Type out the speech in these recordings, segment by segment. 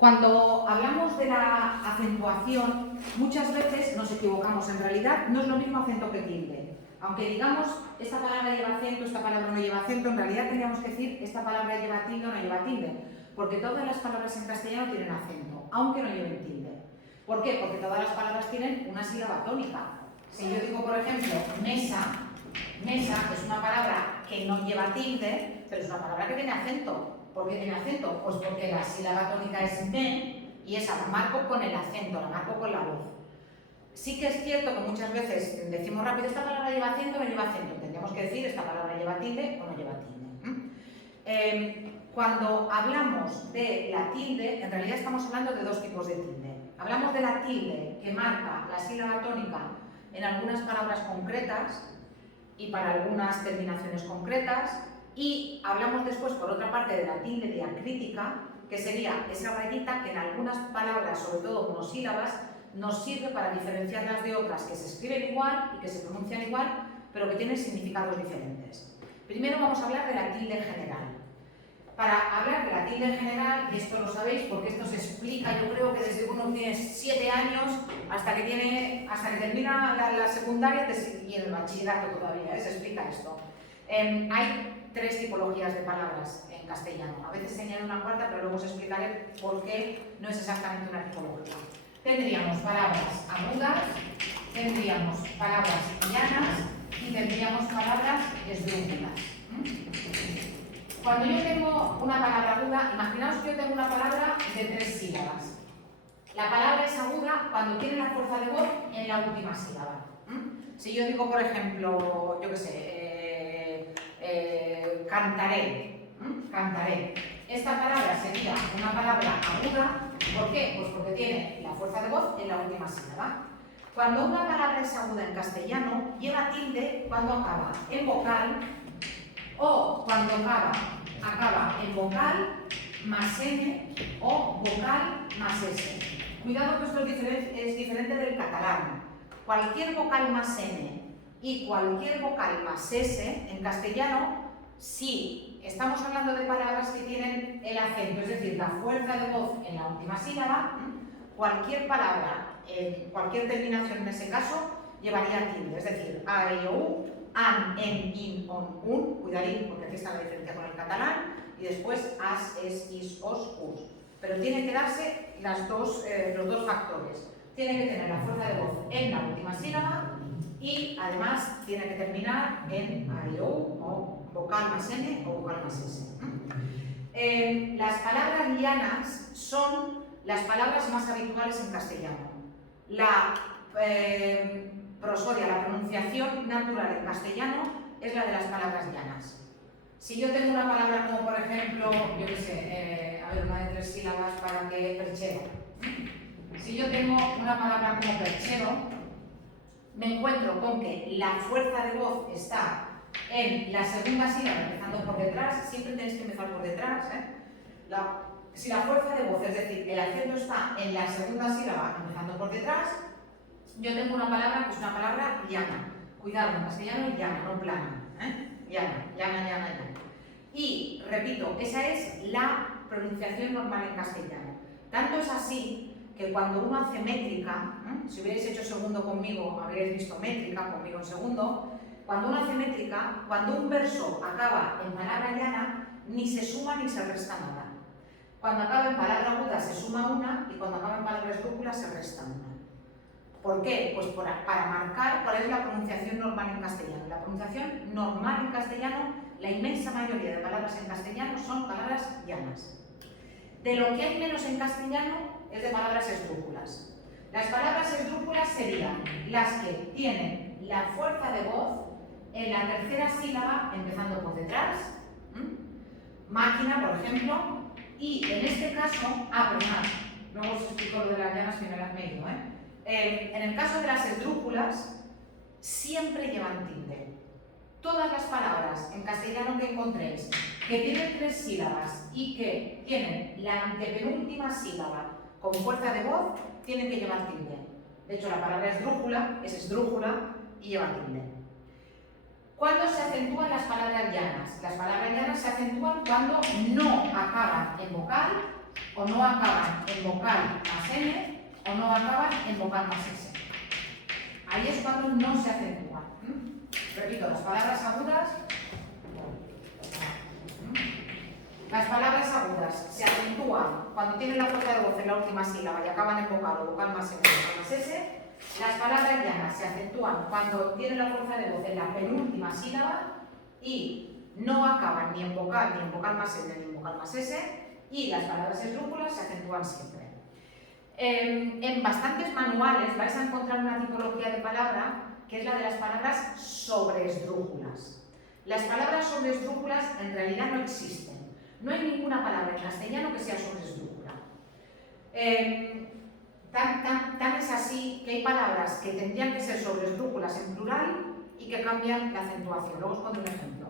Cuando hablamos de la acentuación, muchas veces nos equivocamos. En realidad no es lo mismo acento que tilde. Aunque digamos, esta palabra lleva acento, esta palabra no lleva acento, en realidad tendríamos que decir, esta palabra lleva tilde o no lleva tilde. Porque todas las palabras en castellano tienen acento, aunque no lleven tilde. ¿Por qué? Porque todas las palabras tienen una sílaba tónica. Si yo digo, por ejemplo, mesa, mesa es una palabra que no lleva tilde, pero es una palabra que tiene acento. ¿Por qué tiene acento? Pues porque la sílaba tónica es me y esa la marco con el acento, la marco con la voz. Sí que es cierto que muchas veces decimos rápido, esta palabra lleva acento o no lleva acento. Tendríamos que decir, esta palabra lleva tilde o no lleva tilde. Cuando hablamos de la tilde, en realidad estamos hablando de dos tipos de tilde. Hablamos de la tilde que marca la sílaba tónica en algunas palabras concretas y para algunas terminaciones concretas, y hablamos después, por otra parte, de la tilde diacrítica, que sería esa rayita que en algunas palabras, sobre todo monosílabas, nos sirve para diferenciarlas de otras que se escriben igual y que se pronuncian igual, pero que tienen significados diferentes. Primero vamos a hablar de la tilde general. Para hablar de la tilde general, y esto lo sabéis porque esto se explica, yo creo que desde uno tiene 7 años hasta que termina la secundaria y en el bachillerato todavía, se explica esto. Hay 3 tipologías de palabras en castellano. A veces se añade una cuarta, pero luego os explicaré por qué no es exactamente una tipología. Tendríamos palabras agudas, tendríamos palabras llanas y tendríamos palabras esdrújulas. Cuando yo tengo una palabra aguda, imaginaos que yo tengo una palabra de 3 sílabas. La palabra es aguda cuando tiene la fuerza de voz en la última sílaba. Si yo digo, por ejemplo, yo qué sé, cantaré, cantaré. Esta palabra sería una palabra aguda. ¿Por qué? Pues porque tiene la fuerza de voz en la última sílaba. Cuando una palabra es aguda en castellano, lleva tilde cuando acaba en vocal o cuando acaba en vocal más n o vocal más s. Cuidado que esto es diferente del catalán. Cualquier vocal más n y cualquier vocal más s en castellano, si estamos hablando de palabras que tienen el acento, es decir, la fuerza de voz en la última sílaba, cualquier palabra, cualquier terminación en ese caso, llevaría tilde, es decir, a, e, o, u, an, en, in, on, un, cuidadín, porque aquí está la diferencia con el catalán, y después as, es, is, os, us. Pero tiene que darse los dos factores. Tiene que tener la fuerza de voz en la última sílaba y además tiene que terminar en a, e, o, u, o vocal más n o vocal más s. Las palabras llanas son las palabras más habituales en castellano. La prosodia, la pronunciación natural en castellano es la de las palabras llanas. Si yo tengo una palabra como, por ejemplo, yo qué sé, a ver, una de 3 sílabas para que perchero. Si yo tengo una palabra como perchero, me encuentro con que la fuerza de voz está en la segunda sílaba, empezando por detrás. Siempre tenéis que empezar por detrás. Si la fuerza de voz, es decir, el acento está en la segunda sílaba, empezando por detrás, yo tengo una palabra que es una palabra llana. Cuidado, en castellano es llana, no plana. Llana, llana, llana, llana. Y, repito, esa es la pronunciación normal en castellano. Tanto es así que cuando uno hace métrica, si hubierais hecho segundo conmigo, habríais visto métrica conmigo en segundo. Cuando uno hace métrica, cuando un verso acaba en palabra llana, ni se suma ni se resta nada. Cuando acaba en palabra aguda se suma una y cuando acaba en palabra esdrújula se resta una. ¿Por qué? Pues para marcar cuál es la pronunciación normal en castellano. La pronunciación normal en castellano, la inmensa mayoría de palabras en castellano son palabras llanas. De lo que hay menos en castellano es de palabras esdrújulas. Las palabras esdrújulas serían las que tienen la fuerza de voz en la tercera sílaba, empezando por detrás, máquina, por ejemplo, y en este caso, perdón, luego os explico lo de las llanas que me las he ido, en el caso de las esdrújulas, siempre llevan tilde. Todas las palabras en castellano que encontréis que tienen 3 sílabas y que tienen la antepenúltima sílaba con fuerza de voz, tienen que llevar tilde. De hecho, la palabra esdrújula es esdrújula y lleva tilde. ¿Cuándo se acentúan las palabras llanas? Las palabras llanas se acentúan cuando no acaban en vocal o no acaban en vocal más N o no acaban en vocal más S. Ahí es cuando no se acentúan. Repito, las palabras agudas. Las palabras agudas se acentúan cuando tienen la fuerza de voz en la última sílaba y acaban en vocal o vocal más N o vocal más S. Las palabras llanas se acentúan cuando tienen la fuerza de voz en la penúltima sílaba y no acaban ni en vocal más N ni en vocal más S. Y las palabras esdrújulas se acentúan siempre. En bastantes manuales vais a encontrar una tipología de palabra que es la de las palabras sobreesdrújulas. Las palabras sobreesdrújulas en realidad no existen. No hay ninguna palabra en castellano que sea sobreesdrújula. Tan es así que hay palabras que tendrían que ser sobreesdrújulas en plural y que cambian la acentuación. Luego os pondré un ejemplo.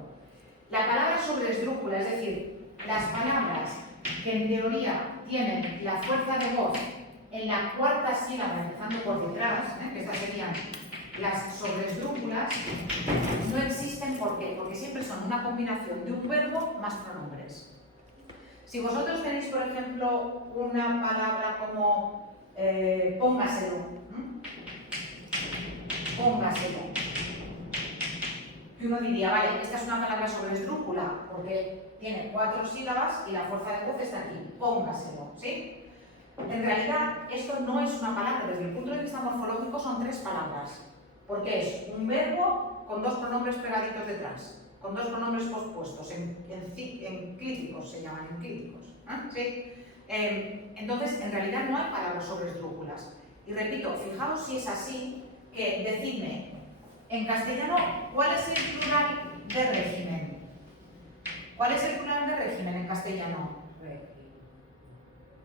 La palabra sobreesdrújula, es decir, las palabras que en teoría tienen la fuerza de voz en la cuarta sílaba, empezando por detrás, que estas serían las sobreesdrújulas, no existen. ¿Por qué? Porque siempre son una combinación de un verbo más pronombres. Si vosotros tenéis, por ejemplo, una palabra como póngaselo, póngaselo, que uno diría, vale, esta es una palabra sobreesdrújula porque tiene 4 sílabas y la fuerza de voz está aquí, póngaselo, ¿sí? En realidad, esto no es una palabra, desde el punto de vista morfológico son 3 palabras, porque es un verbo con 2 pronombres pegaditos detrás, con 2 pronombres pospuestos, en críticos se llaman, en críticos, ¿sí? Entonces, en realidad no hay palabras sobreesdrújulas. Y repito, fijaos si es así, que decidme, en castellano, ¿cuál es el plural de régimen? ¿Cuál es el plural de régimen en castellano?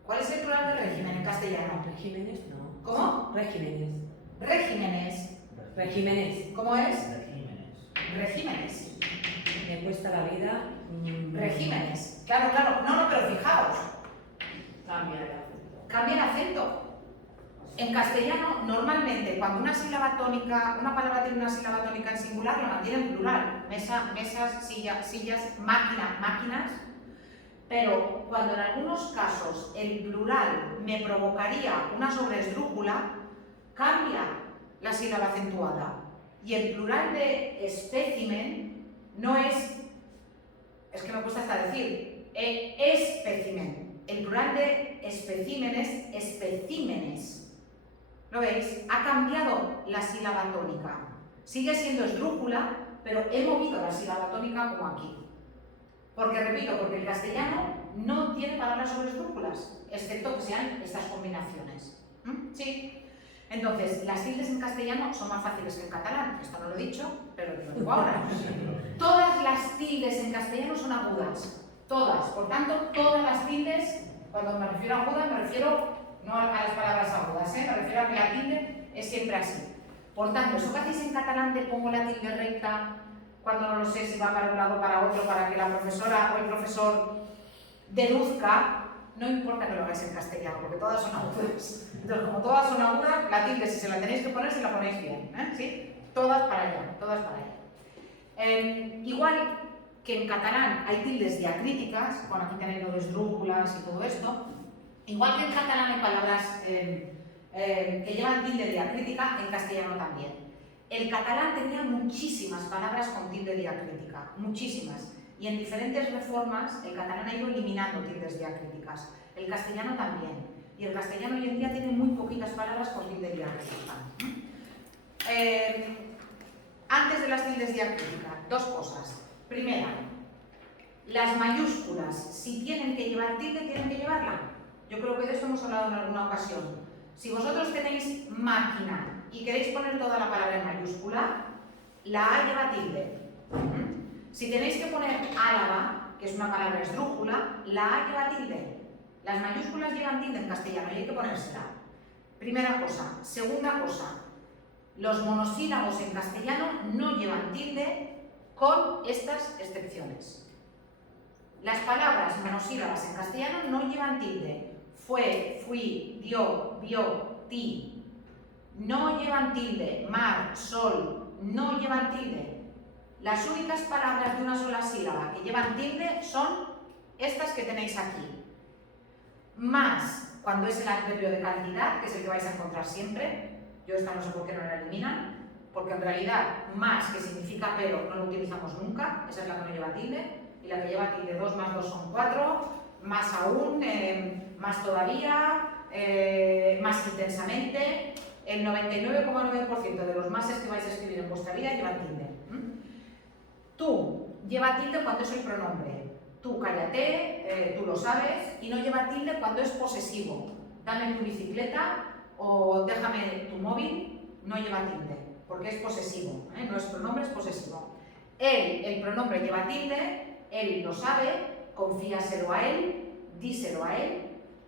¿Cuál es el plural de régimen en castellano? Regímenes, no. ¿Cómo? Regímenes. Regímenes. Regímenes. ¿Cómo es? Regímenes. Regímenes. Me cuesta la vida. Regímenes. Claro, claro. No, pero fijaos. Cambia el acento. Cambia el acento. En castellano, normalmente, cuando una sílaba tónica, una palabra tiene una sílaba tónica en singular, lo mantiene en plural. Mesa, mesas, sillas, máquina, máquinas. Pero cuando en algunos casos el plural me provocaría una sobreesdrújula, cambia la sílaba acentuada. Y el plural de espécimen no es que me cuesta hasta decir, espécimen. El plural de espécimen es especímenes. ¿Lo veis? Ha cambiado la sílaba tónica. Sigue siendo esdrújula, pero he movido la sílaba tónica como aquí. Porque, repito, porque el castellano no tiene palabras sobreesdrújulas, excepto que sean estas combinaciones. ¿Sí? Entonces, las tildes en castellano son más fáciles que en catalán. Esto no lo he dicho, pero lo digo ahora. Todas las tildes en castellano son agudas. Todas. Por tanto, todas las tildes, cuando me refiero a agudas, me refiero no a las palabras agudas, me refiero a que la tilde es siempre así. Por tanto, eso que hacéis en catalán de pongo la tilde recta cuando no lo sé si va para un lado o para otro, para que la profesora o el profesor deduzca, no importa que lo hagáis en castellano, porque todas son agudas. Entonces, como todas son agudas, la tilde, si se la tenéis que poner, se la ponéis bien, ¿sí? Todas para allá, todas para allá. Igual que en catalán hay tildes diacríticas, bueno, aquí tenéis los esdrújulas y todo esto, igual que en catalán hay palabras que llevan tilde diacrítica, en castellano también. El catalán tenía muchísimas palabras con tilde diacrítica, muchísimas. Y en diferentes reformas el catalán ha ido eliminando tildes diacríticas. El castellano también. Y el castellano hoy en día tiene muy poquitas palabras con tilde diacrítica. Antes de las tildes diacríticas, 2 cosas. Primera, las mayúsculas, si tienen que llevar tilde, tienen que llevarla. Yo creo que de esto hemos hablado en alguna ocasión. Si vosotros tenéis máquina y queréis poner toda la palabra en mayúscula, la A lleva tilde. Si tenéis que poner Álava, que es una palabra esdrújula, la A lleva tilde. Las mayúsculas llevan tilde en castellano y hay que ponérsela. Primera cosa. Segunda cosa, los monosílabos en castellano no llevan tilde con estas excepciones. Las palabras monosílabas en castellano no llevan tilde. Fue, fui, dio, vio, ti. No llevan tilde. Mar, sol, no llevan tilde. Las únicas palabras de una sola sílaba que llevan tilde son estas que tenéis aquí. más cuando es el adverbio de cantidad, que es el que vais a encontrar siempre. Yo esta no sé por qué no la eliminan, porque en realidad más, que significa pero, no lo utilizamos nunca, esa es la que no lleva tilde, y la que lleva tilde 2 más 2 son 4, más aún, más todavía, más intensamente. El 99,9% de los máses que vais a escribir en vuestra vida llevan tilde. Tú lleva tilde cuando es el pronombre. Tú cállate, tú lo sabes, y no lleva tilde cuando es posesivo. Dame tu bicicleta o déjame tu móvil, no lleva tilde, porque es posesivo, no es pronombre, es posesivo. Él, el pronombre lleva tilde, él lo sabe, confíaselo a él, díselo a él,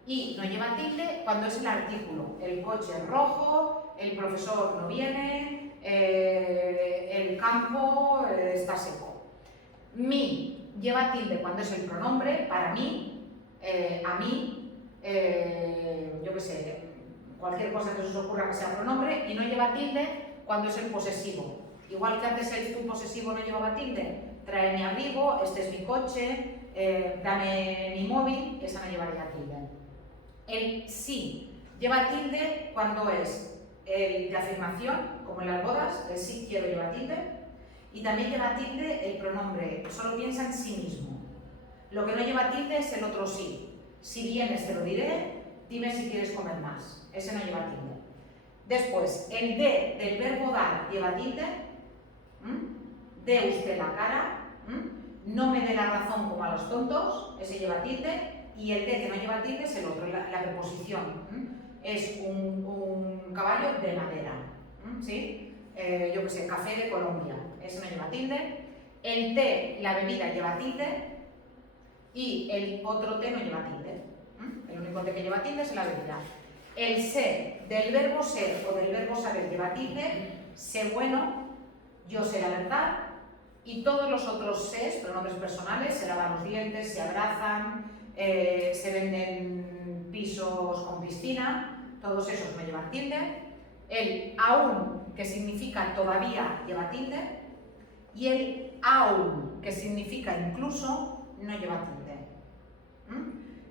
y no lleva tilde cuando es el artículo. El coche es rojo, el profesor no viene, el campo está seco. Mi lleva tilde cuando es el pronombre, para mí, a mí, yo qué sé, cualquier cosa que se os ocurra que sea pronombre, y no lleva tilde cuando es el posesivo. Igual que antes el tú posesivo no llevaba tilde, trae mi abrigo, este es mi coche, dame mi móvil, esa no llevaría tilde. El sí lleva tilde cuando es el de afirmación, como en las bodas, el sí quiero lleva tilde, y también lleva tilde el pronombre, solo piensa en sí mismo. Lo que no lleva tilde es el otro sí. Si vienes te lo diré, dime si quieres comer más. Ese no lleva tilde. Después, el de del verbo dar lleva tilde. Dé usted la cara. No me dé la razón como a los tontos. Ese lleva tilde. Y el de que no lleva tilde es el otro, la preposición. Es un caballo de madera. ¿Sí? Yo que sé, café de Colombia. Ese no lleva tilde. El té, la bebida, lleva tilde. Y el otro té no lleva tilde. El único té que lleva tilde es la bebida. El ser, del verbo ser o del verbo saber lleva tilde, sé bueno, yo sé la verdad, y todos los otros ses, pronombres personales, se lavan los dientes, se abrazan, se venden pisos con piscina, todos esos no llevan tilde. El aún, que significa todavía, lleva tilde, y el aún, que significa incluso, no lleva tilde.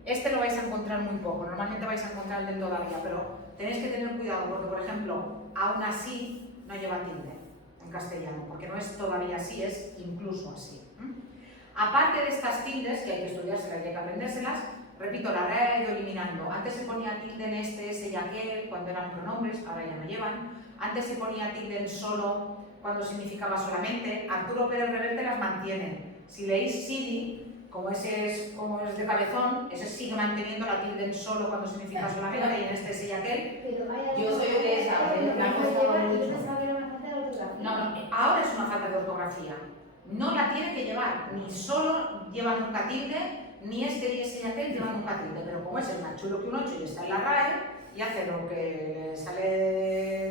Este lo vais a encontrar muy poco, normalmente vais a encontrar el del todavía, pero tenéis que tener cuidado porque, por ejemplo, aún así no lleva tilde en castellano, porque no es todavía así, es incluso así. Aparte de estas tildes, que hay que estudiárselas y hay que aprendérselas, repito, la RAE ha ido eliminando. Antes se ponía tilde en este, ese y aquel, cuando eran pronombres, ahora ya no llevan. Antes se ponía tilde en solo, cuando significaba solamente. Arturo Pérez Reverte las mantiene. Si leéis Sidi, como es de cabezón, ese sigue manteniendo la tilde en solo cuando significa solamente, y en este ese y aquel. Yo soy de esa, me ha costado mucho. No, ahora es una falta de ortografía. No la tiene que llevar, ni solo lleva nunca tilde, ni este y ese y aquel llevan nunca tilde, pero como es el más chulo que un 8 y está en la RAE, y hace lo que le sale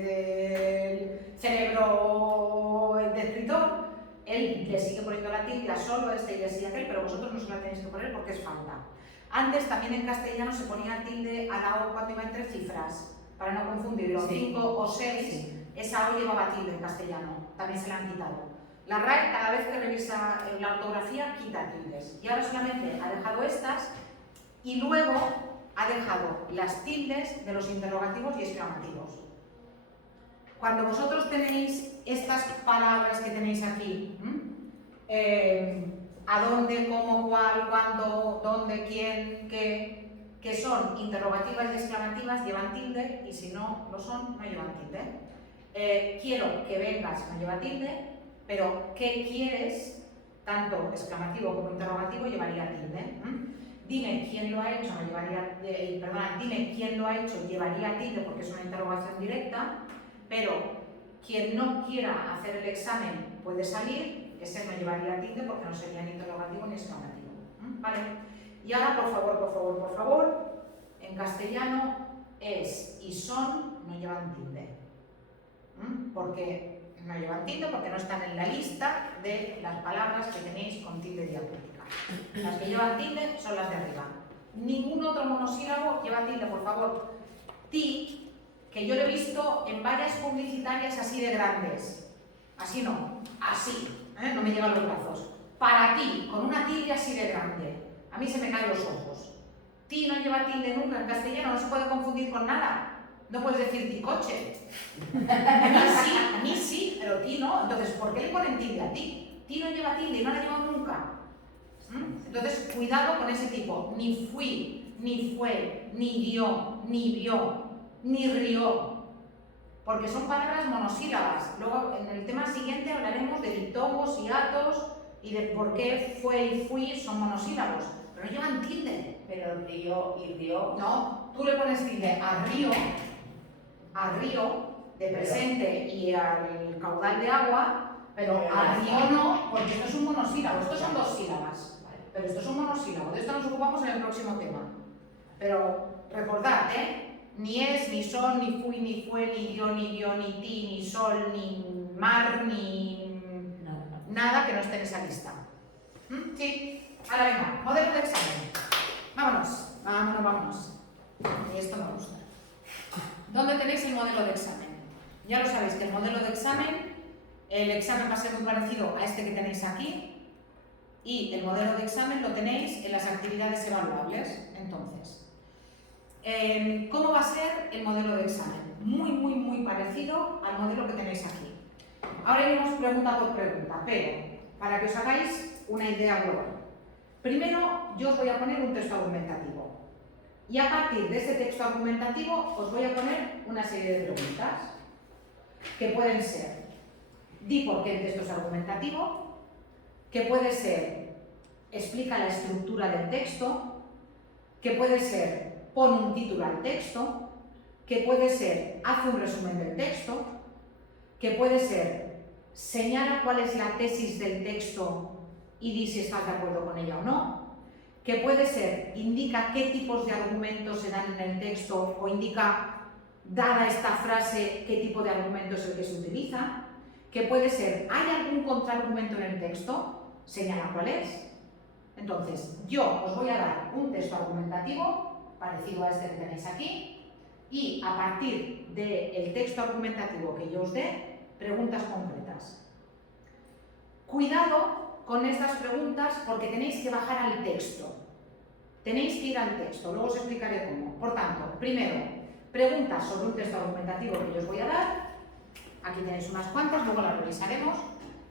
del cerebro de escritor, él le sigue poniendo la tilde a solo este y ese y aquel, pero vosotros no se la tenéis que poner porque es falta. Antes también en castellano se ponía tilde a la O cuando iba entre cifras, para no confundirlo, 5 o 6, esa O llevaba tilde en castellano, también se la han quitado. La RAE cada vez que revisa la ortografía quita tildes, y ahora solamente ha dejado estas, y luego ha dejado las tildes de los interrogativos y exclamativos. Cuando vosotros tenéis estas palabras que tenéis aquí, a dónde, cómo, cuál, cuándo, dónde, quién, qué, que son interrogativas y exclamativas, llevan tilde, y si no lo son, no llevan tilde. Quiero que vengas, no lleva tilde, pero ¿qué quieres? Tanto exclamativo como interrogativo llevaría tilde. Dime quién lo ha hecho, no llevaría, dime quién lo ha hecho, llevaría tilde porque es una interrogación directa, pero quien no quiera hacer el examen puede salir, ese no llevaría tilde porque no sería ni interrogativo ni exclamativo. ¿Vale? Y ahora, por favor, en castellano es y son, no llevan tilde. Porque no llevan tilde porque no están en la lista de las palabras que tenéis con tilde diacrítica. Las que llevan tilde son las de arriba. Ningún otro monosílabo lleva tilde, por favor. Ti, que yo lo he visto en varias publicitarias así de grandes. Así no, así, no me llevan los brazos. Para ti, con una tilde así de grande. A mí se me caen los ojos. Ti no lleva tilde nunca en castellano, no se puede confundir con nada. No puedes decir ti coche. Ni sí, pero ti no. Entonces, ¿por qué le ponen tilde a ti? Ti no lleva tilde y no la ha llevado nunca. Entonces, cuidado con ese tipo. Ni fui, ni fue, ni dio, ni vio, ni rió. Porque son palabras monosílabas. Luego, en el tema siguiente hablaremos de diptongos y atos y de por qué fue y fui son monosílabos. Pero no llevan tilde. Pero río y río. No, tú le pones tilde a río, de presente y al caudal de agua, pero a río no, porque esto es un monosílabo. Estos son dos sílabas, pero esto es un monosílabo. De esto nos ocupamos en el próximo tema. Pero recordad, ni es, ni son, ni fui, ni fue, ni dio, ni vio, ni ti, ni sol, ni mar, ni nada que no esté en esa lista. Sí, ahora venga, modelo de examen. Vámonos. Y esto me gusta. ¿Dónde tenéis el modelo de examen? Ya lo sabéis que el modelo de examen, el examen va a ser muy parecido a este que tenéis aquí y el modelo de examen lo tenéis en las actividades evaluables. Entonces, ¿cómo va a ser el modelo de examen? Muy parecido al modelo que tenéis aquí. Ahora iremos pregunta por pregunta, pero para que os hagáis una idea global. Primero, yo os voy a poner un texto argumentativo. Y a partir de ese texto argumentativo os voy a poner una serie de preguntas que pueden ser: di por qué el texto es argumentativo, que puede ser explica la estructura del texto, que puede ser pon un título al texto, que puede ser haz un resumen del texto, que puede ser señala cuál es la tesis del texto y di si estás de acuerdo con ella o no, que puede ser indica qué tipos de argumentos se dan en el texto o indica, dada esta frase, qué tipo de argumento es el que se utiliza, que puede ser ¿hay algún contraargumento en el texto? Señala cuál es. Entonces, yo os voy a dar un texto argumentativo parecido a este que tenéis aquí y a partir del texto argumentativo que yo os dé, preguntas concretas. Cuidado con estas preguntas porque tenéis que bajar al texto. Tenéis que ir al texto, luego os explicaré cómo. Por tanto, primero, preguntas sobre un texto argumentativo que yo os voy a dar. Aquí tenéis unas cuantas, luego las revisaremos.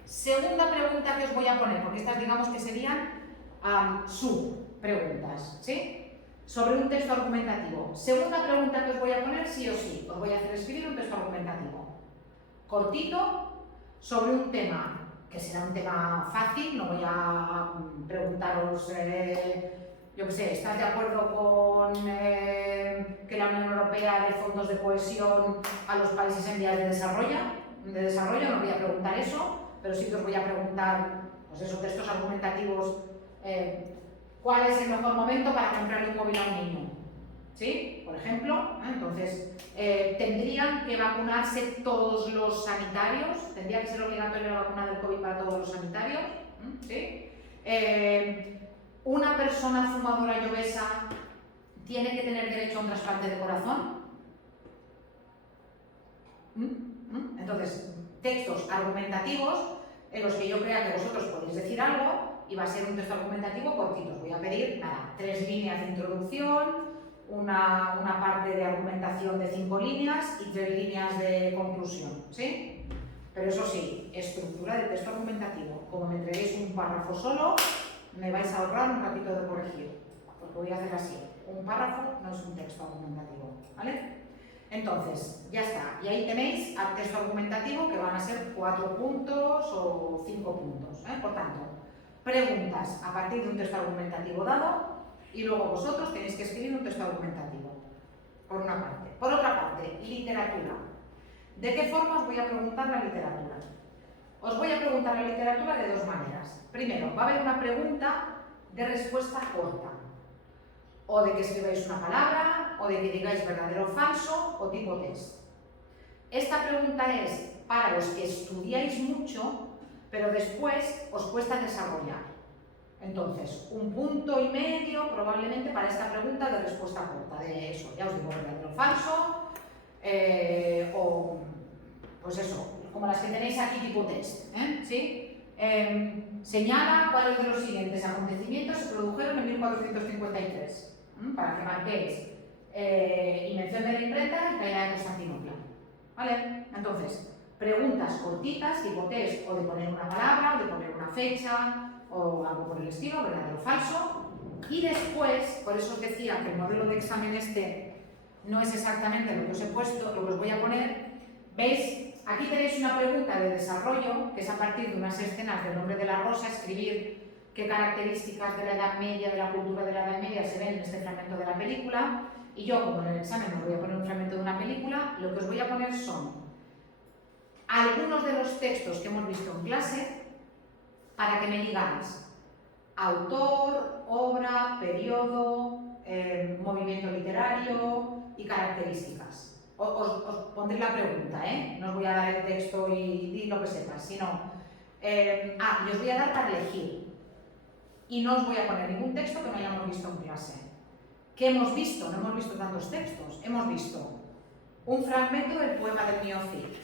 Segunda pregunta que os voy a poner, porque estas digamos que serían subpreguntas, ¿sí? Sobre un texto argumentativo. Segunda pregunta que os voy a poner, sí o sí, os voy a hacer escribir un texto argumentativo. Cortito, sobre un tema que será un tema fácil, no voy a preguntaros, yo qué sé, ¿estás de acuerdo con que la Unión Europea dé fondos de cohesión a los países en vías de desarrollo? No voy a preguntar eso, pero sí que os voy a preguntar, pues esos textos argumentativos, ¿cuál es el mejor momento para comprarle un móvil a un niño? ¿Sí? Por ejemplo, entonces, ¿tendrían que vacunarse todos los sanitarios? ¿Tendría que ser obligatoria la vacuna del COVID para todos los sanitarios? ¿Sí? ¿Una persona fumadora y obesa tiene que tener derecho a un trasplante de corazón? Entonces, textos argumentativos en los que yo crea que vosotros podéis decir algo y va a ser un texto argumentativo cortito. Os voy a pedir, 3 líneas de introducción, una parte de argumentación de 5 líneas y 3 líneas de conclusión, ¿sí? Pero eso sí, estructura del texto argumentativo. Como me entreguéis un párrafo solo, me vais a ahorrar un ratito de corregir, porque voy a hacer así. Un párrafo no es un texto argumentativo, ¿vale? Entonces, ya está. Y ahí tenéis al texto argumentativo que van a ser 4 puntos o 5 puntos, ¿eh? Por tanto, preguntas a partir de un texto argumentativo dado y luego vosotros tenéis que escribir un texto argumentativo, por una parte. Por otra parte, literatura. ¿De qué forma os voy a preguntar la literatura? Os voy a preguntar la literatura de 2 maneras. Primero, va a haber una pregunta de respuesta corta, o de que escribáis una palabra, o de que digáis verdadero o falso, o tipo test. Esta pregunta es para los que estudiáis mucho, pero después os cuesta desarrollar. Entonces, 1,5 puntos probablemente para esta pregunta de respuesta corta, de eso, ya os digo, verdadero o falso, o pues eso, como las que tenéis aquí tipo test, ¿sí? Señala cuáles de los siguientes acontecimientos se produjeron en 1453. para que marquéis invención de la imprenta y caída de Constantinopla. ¿Vale? Entonces, preguntas cortitas, tipo test, o de poner una palabra, o de poner una fecha, o algo por el estilo, verdadero o falso. Y después, por eso os decía que el modelo de examen este no es exactamente lo que os he puesto, lo que os voy a poner. ¿Veis? Aquí tenéis una pregunta de desarrollo, que es a partir de unas escenas del Nombre de la Rosa, escribir qué características de la Edad Media, de la cultura de la Edad Media se ven en este fragmento de la película. Y yo, como en el examen os voy a poner un fragmento de una película, lo que os voy a poner son algunos de los textos que hemos visto en clase para que me digáis autor, obra, periodo, movimiento literario y características. Os pondré la pregunta, no os voy a dar el texto y di lo que sepas, sino... y os voy a dar para elegir. Y no os voy a poner ningún texto que no hayamos visto en clase. ¿Qué hemos visto? No hemos visto tantos textos. Hemos visto un fragmento del poema del Mío Cid,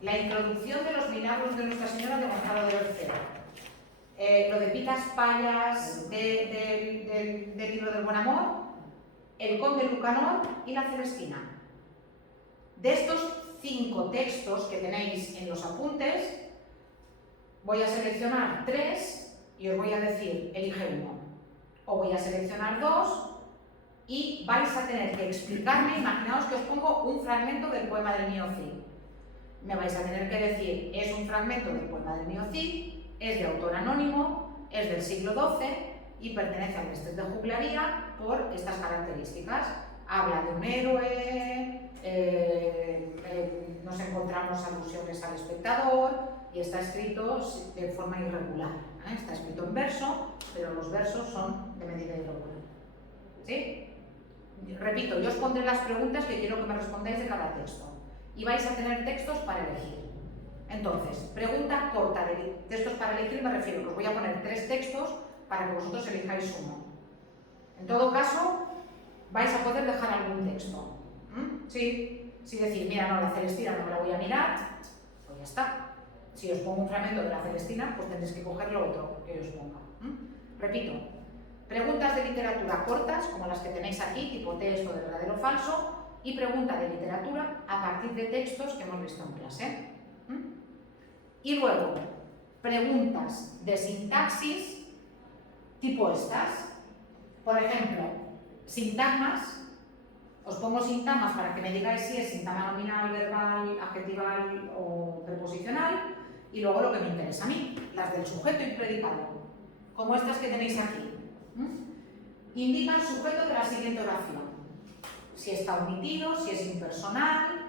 la introducción de los milagros de Nuestra Señora de Gonzalo de Berceo, lo de Pitas Payas del libro del Buen Amor, el Conde Lucanor y la Celestina. De estos 5 textos que tenéis en los apuntes, voy a seleccionar 3 y os voy a decir, elige uno. O voy a seleccionar 2 y vais a tener que explicarme, imaginaos que os pongo un fragmento del poema del Mío Cid. Me vais a tener que decir, es un fragmento del poema del Mío Cid, es de autor anónimo, es del siglo XII y pertenece al Mestres de Juglaría por estas características. Habla de un héroe, nos encontramos alusiones al espectador y está escrito de forma irregular. Está escrito en verso, pero los versos son de medida irregular. ¿Sí? Repito, yo os pondré las preguntas que quiero que me respondáis de cada texto y vais a tener textos para elegir. Entonces, pregunta corta de textos para elegir, me refiero que os voy a poner 3 textos para que vosotros elijáis uno. En todo caso, vais a poder dejar algún texto. Sí, si decir, mira, no, la Celestina no me la voy a mirar, pues ya está. Si os pongo un fragmento de la Celestina, pues tendréis que coger lo otro que os ponga. Repito, preguntas de literatura cortas, como las que tenéis aquí, tipo test o de verdadero o falso, y pregunta de literatura a partir de textos que hemos visto en clase. Y luego, preguntas de sintaxis, tipo estas. Por ejemplo, sintagmas. Os pongo sintagmas para que me digáis si es sintagma nominal, verbal, adjetival o preposicional. Y luego lo que me interesa a mí, las del sujeto y predicado, como estas que tenéis aquí. Indica el sujeto de la siguiente oración. Si está omitido, si es impersonal.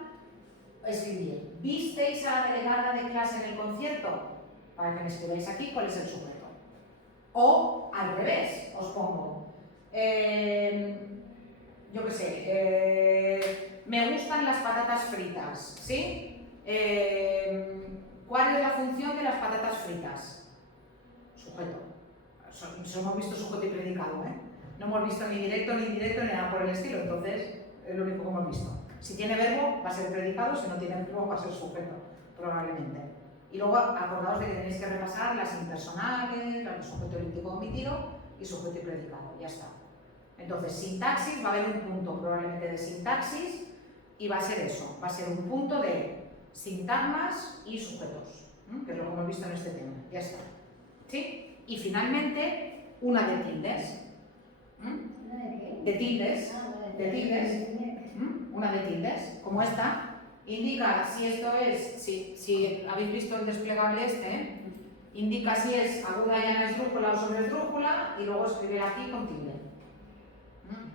Escribir, ¿visteis a la delegada de clase en el concierto? Para que me escribáis aquí cuál es el sujeto. O al revés, os pongo, yo qué sé, me gustan las patatas fritas, ¿sí? ¿Cuál es la función de las patatas fritas? Sujeto. Solo hemos visto sujeto y predicado, No hemos visto ni directo, ni indirecto, ni nada por el estilo, entonces es lo único que hemos visto. Si tiene verbo, va a ser predicado, si no tiene verbo, va a ser sujeto, probablemente. Y luego acordaos de que tenéis que repasar las impersonales, el sujeto elíptico omitido y sujeto y predicado, ya está. Entonces, sintaxis, va a haber un punto probablemente de sintaxis y va a ser eso, va a ser un punto de sintagmas y sujetos, que es lo que hemos visto en este tema, ya está. ¿Sí? Y finalmente, una de tildes. ¿Una de qué? De tildes. De tildes. Una de tildes, como esta, indica si esto es, si habéis visto el desplegable este, indica si es aguda, llana, esdrújula o sobresdrújula y luego escribir aquí con tilde.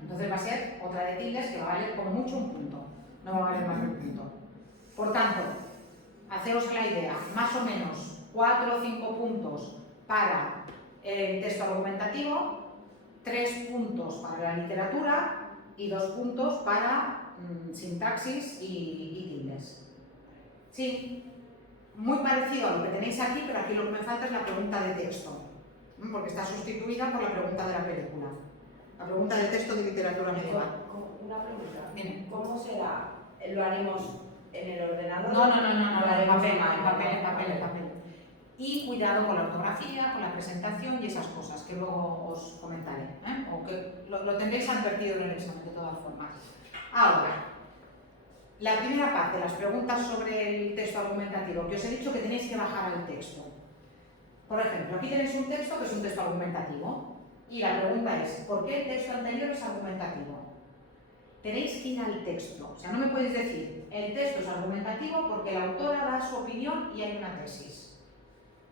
Entonces va a ser otra de tildes que va a valer como mucho un punto, no va a valer más de un punto. Por tanto, haceros la idea, más o menos 4 o 5 puntos para el texto argumentativo, 3 puntos para la literatura y 2 puntos para sintaxis y tildes. Sí, muy parecido a lo que tenéis aquí, pero aquí lo que me falta es la pregunta de texto, porque está sustituida por la pregunta de la película. La pregunta de texto de literatura medieval. Una pregunta. Dime. ¿Cómo será? ¿Lo haremos en el ordenador? No, en papel. y cuidado con la ortografía, con la presentación y esas cosas que luego os comentaré, o que lo tendréis advertido en el examen de todas formas. Ahora, la primera parte, las preguntas sobre el texto argumentativo, que os he dicho que tenéis que bajar al texto. Por ejemplo, aquí tenéis un texto que es un texto argumentativo y la pregunta es, ¿por qué el texto anterior es argumentativo? Tenéis que ir al texto, o sea, no me podéis decir, el texto es argumentativo porque la autora da su opinión y hay una tesis.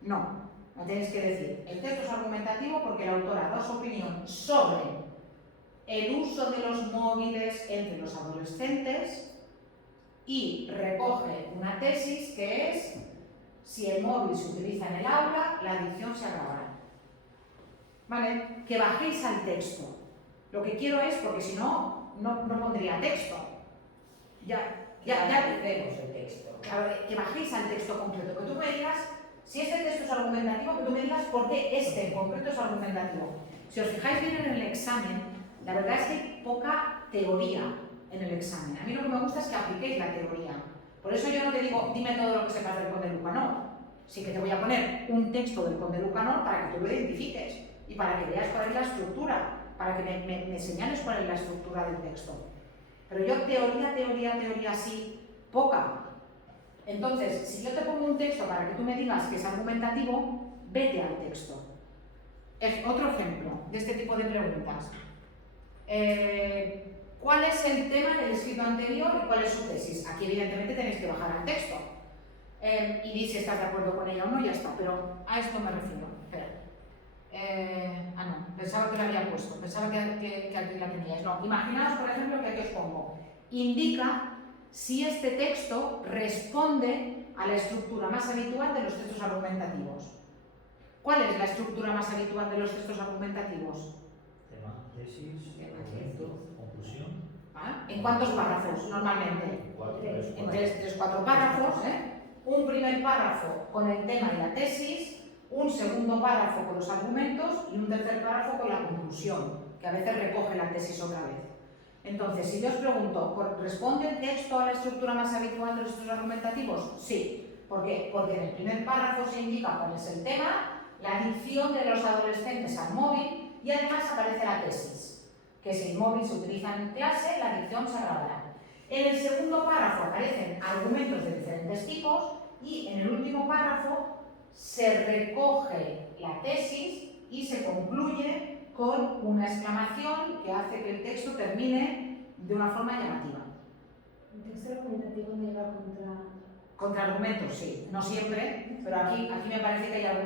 No, no tenéis que decir, el texto es argumentativo porque la autora da su opinión sobre el uso de los móviles entre los adolescentes y recoge una tesis que es si el móvil se utiliza en el aula, la adicción se agravará. ¿Vale? Que bajéis al texto. Lo que quiero es, porque si no, no pondría texto. Ya Analicemos el texto. Claro, que bajéis al texto concreto, que tú me digas si este texto es argumentativo, que tú me digas por qué este en concreto es argumentativo. Si os fijáis bien en el examen, la verdad es que hay poca teoría en el examen. A mí lo que me gusta es que apliquéis la teoría. Por eso yo no te digo, dime todo lo que sepas del Conde Lucanor. Sí que te voy a poner un texto del Conde Lucanor para que tú lo identifiques y para que veas cuál es la estructura, para que me señales cuál es la estructura del texto. Pero yo teoría sí, poca. Entonces, si yo te pongo un texto para que tú me digas que es argumentativo, vete al texto. Otro ejemplo de este tipo de preguntas. ¿Cuál es el tema del escrito anterior y cuál es su tesis? Aquí evidentemente tenéis que bajar al texto. Y di si estás de acuerdo con ella o no, ya está. Pero a esto me refiero. Espera. No, pensaba que la había puesto, pensaba que aquí la teníais. No, imaginaos, por ejemplo, que aquí os pongo. Indica si este texto responde a la estructura más habitual de los textos argumentativos. ¿Cuál es la estructura más habitual de los textos argumentativos? Tema, tesis, argumento, conclusión. ¿Vale? ¿En cuántos párrafos normalmente? En 3-4 párrafos. Un primer párrafo con el tema y la tesis, un segundo párrafo con los argumentos y un tercer párrafo con la conclusión, que a veces recoge la tesis otra vez. Entonces, si yo os pregunto, ¿responde el texto a la estructura más habitual de los textos argumentativos? Sí. ¿Por qué? Porque en el primer párrafo se indica cuál es el tema, la adicción de los adolescentes al móvil y además aparece la tesis, que si el móvil se utiliza en clase, la adicción se agravará. En el segundo párrafo aparecen argumentos de diferentes tipos y en el último párrafo se recoge la tesis y se concluye con una exclamación que hace que el texto termine de una forma llamativa. ¿El texto argumentativo me lleva Contra argumentos, sí. No siempre, pero aquí me parece que hay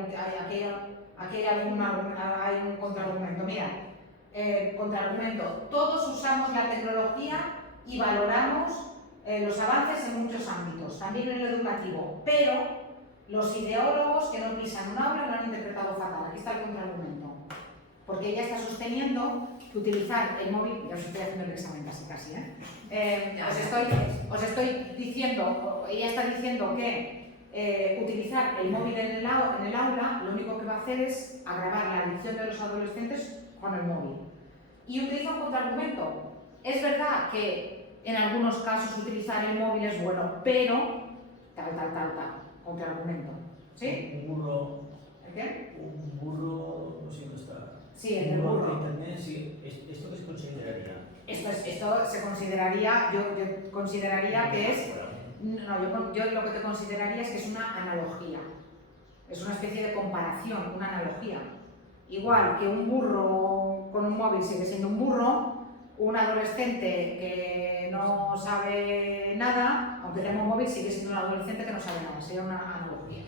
un contraargumento. Mira, contraargumento. Todos usamos la tecnología y valoramos los avances en muchos ámbitos, también en lo educativo, pero los ideólogos que no pisan un aula lo han interpretado fatal. Aquí está el contraargumento. Porque ella está sosteniendo que utilizar el móvil, ya os estoy haciendo el examen casi, os estoy diciendo, ella está diciendo que utilizar el móvil en el aula lo único que va a hacer es agravar la adicción de los adolescentes con el móvil. Y utiliza un contraargumento. Es verdad que en algunos casos utilizar el móvil es bueno, pero tal, contraargumento. ¿Sí? Un burro. ¿El qué? Un burro, no sé dónde está. Sí, el burro. De internet, sí. ¿Esto qué se consideraría? Esto se consideraría, yo consideraría que es. No, yo lo que te consideraría es que es una analogía. Es una especie de comparación, una analogía. Igual que un burro con un móvil sigue siendo un burro, un adolescente que no sabe nada, aunque tenga un móvil, sigue siendo un adolescente que no sabe nada. Sería una analogía.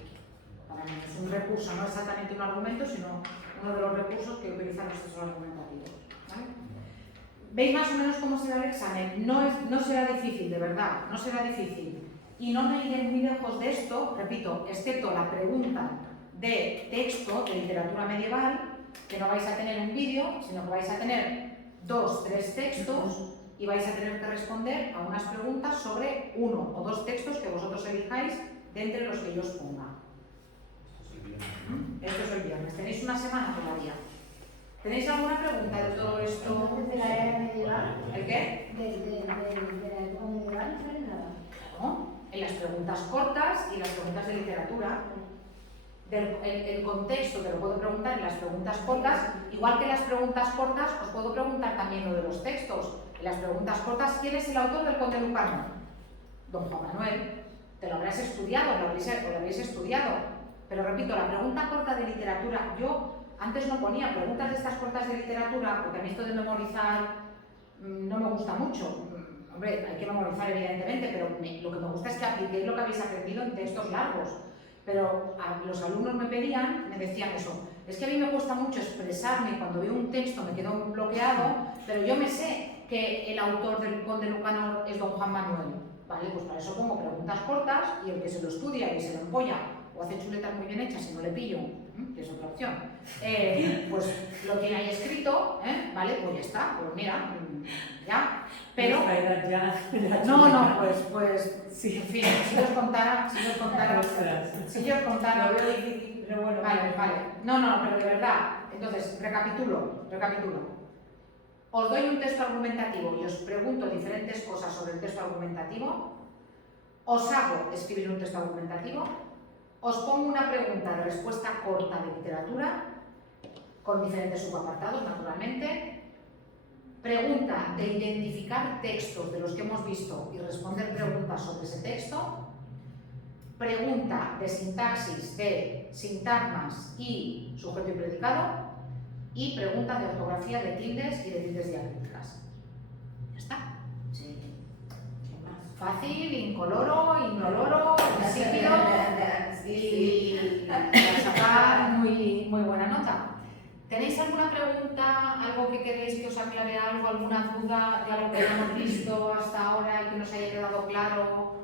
Para mí es un recurso, no exactamente un argumento, sino uno de los recursos que utilizan los textos argumentativos. ¿Vale? ¿Veis más o menos cómo será el examen? No será difícil, de verdad, no será difícil. Y no me iré muy lejos de esto, repito, excepto la pregunta de texto de literatura medieval, que no vais a tener un vídeo, sino que vais a tener 2-3 textos y vais a tener que responder a unas preguntas sobre 1 o 2 textos que vosotros elijáis de entre los que yo os ponga. Esto es el viernes. Tenéis una semana todavía. ¿Tenéis alguna pregunta de todo esto? ¿De la era medieval? ¿El qué? ¿De la época medieval no sale nada? No, en las preguntas cortas y las preguntas de literatura. el contexto te lo puedo preguntar en las preguntas cortas, igual que en las preguntas cortas os puedo preguntar también lo de los textos. En las preguntas cortas, ¿quién es el autor del Conde Lucanor? Don Juan Manuel. Te lo habrás estudiado, lo habréis estudiado. Pero repito, la pregunta corta de literatura, yo antes no ponía preguntas de estas cortas de literatura, porque a mí esto de memorizar no me gusta mucho. Hombre, hay que memorizar evidentemente, pero lo que me gusta es que apliquéis lo que habéis aprendido en textos largos. Pero los alumnos me decían eso, es que a mí me cuesta mucho expresarme y cuando veo un texto me quedo bloqueado, pero yo me sé que el autor del Conde Lucanor es don Juan Manuel. Vale, pues para eso pongo preguntas cortas y el que se lo estudia y se lo empolla o hace chuletas muy bien hechas y no le pillo, que es otra opción, pues lo tiene ahí escrito, vale, pues ya está, pues mira, ya. Pero no, pues sí, en fin, si os contara, Lo veo difícil, pero bueno. vale, no, pero de verdad, entonces, recapitulo. Os doy un texto argumentativo y os pregunto diferentes cosas sobre el texto argumentativo, os hago escribir un texto argumentativo, os pongo una pregunta de respuesta corta de literatura, con diferentes subapartados, naturalmente, pregunta de identificar textos de los que hemos visto y responder preguntas sobre ese texto, pregunta de sintaxis, de sintagmas y sujeto y predicado, y pregunta de ortografía de tildes y de tildes diacríticas. Ya está. Sí. ¿Qué más? Fácil, incoloro, inoloro, insípido y para sacar muy buena nota. ¿Tenéis alguna pregunta, algo que queréis que os aclare algo, alguna duda de algo que hayamos visto hasta ahora y que nos haya quedado claro?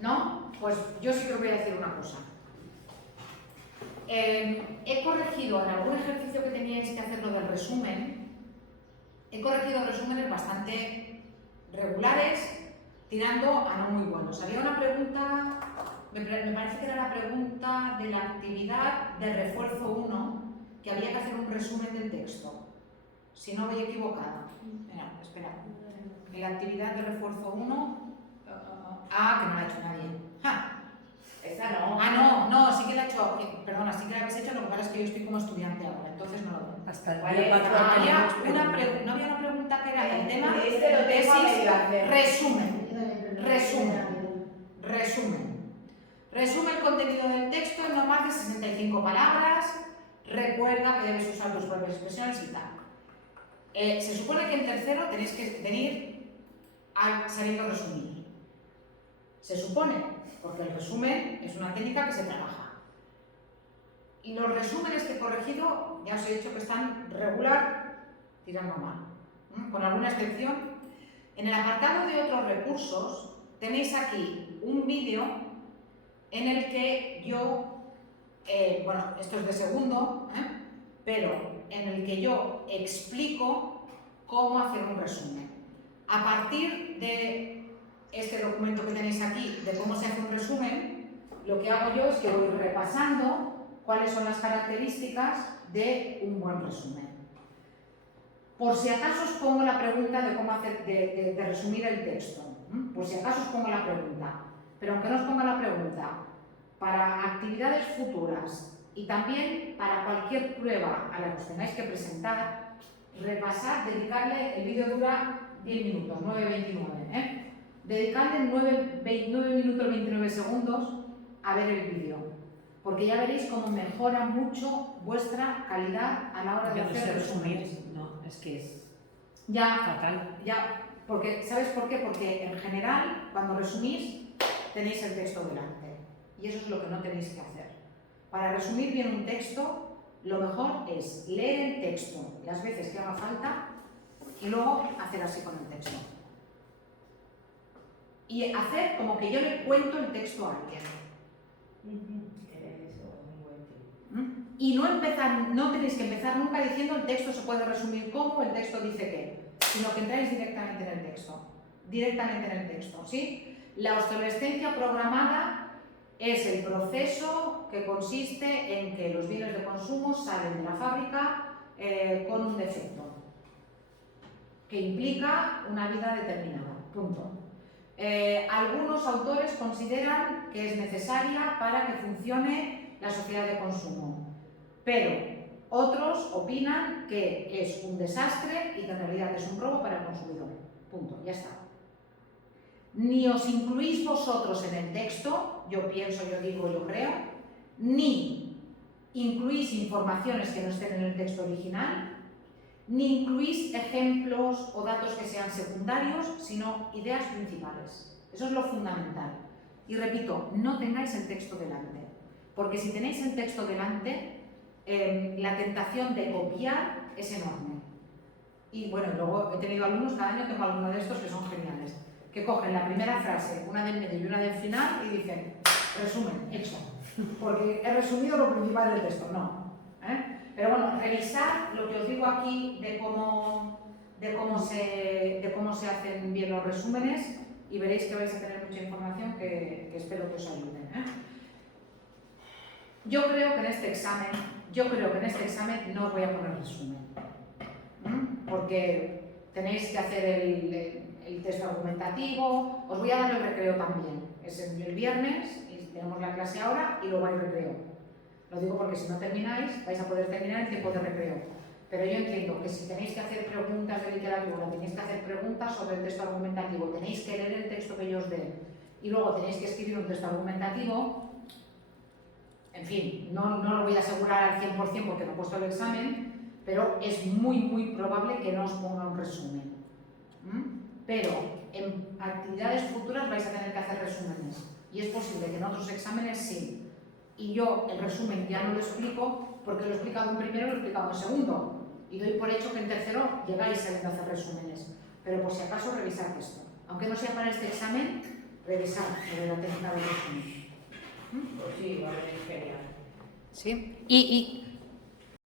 ¿No? Pues yo sí que os voy a decir una cosa. He corregido en algún ejercicio que teníais que hacerlo del resumen, he corregido resúmenes bastante regulares, tirando a no muy buenos. Había una pregunta, me parece que era la pregunta de la actividad de refuerzo 1, que había que hacer un resumen del texto. Si no voy equivocada. Espera. En la actividad de refuerzo 1, que no la ha hecho nadie. ¡Ja! Esa no. No, sí que la he hecho, perdona, sí que la habéis hecho, lo que pasa es que yo estoy como estudiante ahora, entonces no lo veo. Hasta el Vale, día 4 No había tenemos, una pregunta que era el tema Este lo tengo a medio hacer. Resume el contenido del texto en no más de 65 palabras, recuerda que debes usar tus propias expresiones y tal. Se supone que en tercero tenéis que venir sabiendo resumir. Se supone, porque el resumen es una técnica que se trabaja. Y los resúmenes que he corregido, ya os he dicho que están regular, tirando mal, con alguna excepción. En el apartado de otros recursos tenéis aquí un vídeo en el que yo, bueno, esto es de segundo, pero en el que yo explico cómo hacer un resumen. A partir de este documento que tenéis aquí, de cómo se hace un resumen, lo que hago yo es que voy repasando cuáles son las características de un buen resumen. Por si acaso os pongo la pregunta de cómo hacer, de resumir el texto. Por si acaso os pongo la pregunta. Pero aunque no os ponga la pregunta, para actividades futuras y también para cualquier prueba a la que os tengáis que presentar, repasar, dedicarle, el vídeo dura 10 minutos, 9:29, dedicarle 9 minutos 29 segundos a ver el vídeo, porque ya veréis cómo mejora mucho vuestra calidad a la hora de yo no sé hacer resumir, resúmenes. no, es que es Ya, fatal. porque, ¿sabes por qué? Porque en general, cuando resumís, tenéis el texto delante. Y eso es lo que no tenéis que hacer. Para resumir bien un texto, lo mejor es leer el texto las veces que haga falta y luego hacer así con el texto. Y hacer como que yo le cuento el texto a alguien. Eso es muy buen tip. Y no tenéis que empezar nunca diciendo el texto se puede resumir como, el texto dice qué, sino que entráis directamente en el texto, ¿sí? La obsolescencia programada es el proceso que consiste en que los bienes de consumo salen de la fábrica con un defecto, que implica una vida determinada, punto. Algunos autores consideran que es necesaria para que funcione la sociedad de consumo. Pero otros opinan que es un desastre y que en realidad es un robo para el consumidor. Punto, ya está. Ni os incluís vosotros en el texto, yo pienso, yo digo, yo creo, ni incluís informaciones que no estén en el texto original, ni incluís ejemplos o datos que sean secundarios, sino ideas principales. Eso es lo fundamental. Y repito, no tengáis el texto delante, porque si tenéis el texto delante, la tentación de copiar es enorme. Y bueno, luego he tenido alumnos, cada año tengo alguno de estos que son geniales, que cogen la primera frase, una del medio y una del final y dicen, resumen, hecho, porque he resumido lo principal del texto. No. Pero bueno, revisad lo que os digo aquí de cómo se hacen bien los resúmenes y veréis que vais a tener mucha información que espero que os ayude. Yo creo que en este examen no os voy a poner resumen, porque tenéis que hacer el texto argumentativo, os voy a dar el recreo también, es el viernes y tenemos la clase ahora y luego hay recreo. Lo digo porque si no termináis, vais a poder terminar en tiempo de recreo. Pero yo entiendo que si tenéis que hacer preguntas de literatura, tenéis que hacer preguntas sobre el texto argumentativo, tenéis que leer el texto que yo os dé y luego tenéis que escribir un texto argumentativo, en fin, no lo voy a asegurar al 100% porque no he puesto el examen, pero es muy probable que no os ponga un resumen. Pero en actividades futuras vais a tener que hacer resúmenes y es posible que en otros exámenes sí. Y yo el resumen ya no lo explico porque lo he explicado en primero y lo he explicado en segundo. Y doy por hecho que en tercero llegáis sabiendo hacer resúmenes. Pero por si acaso revisad esto. Aunque no sea para este examen, revisad sobre la técnica del resumen. Pues sí, va a venir genial. ¿Sí? Y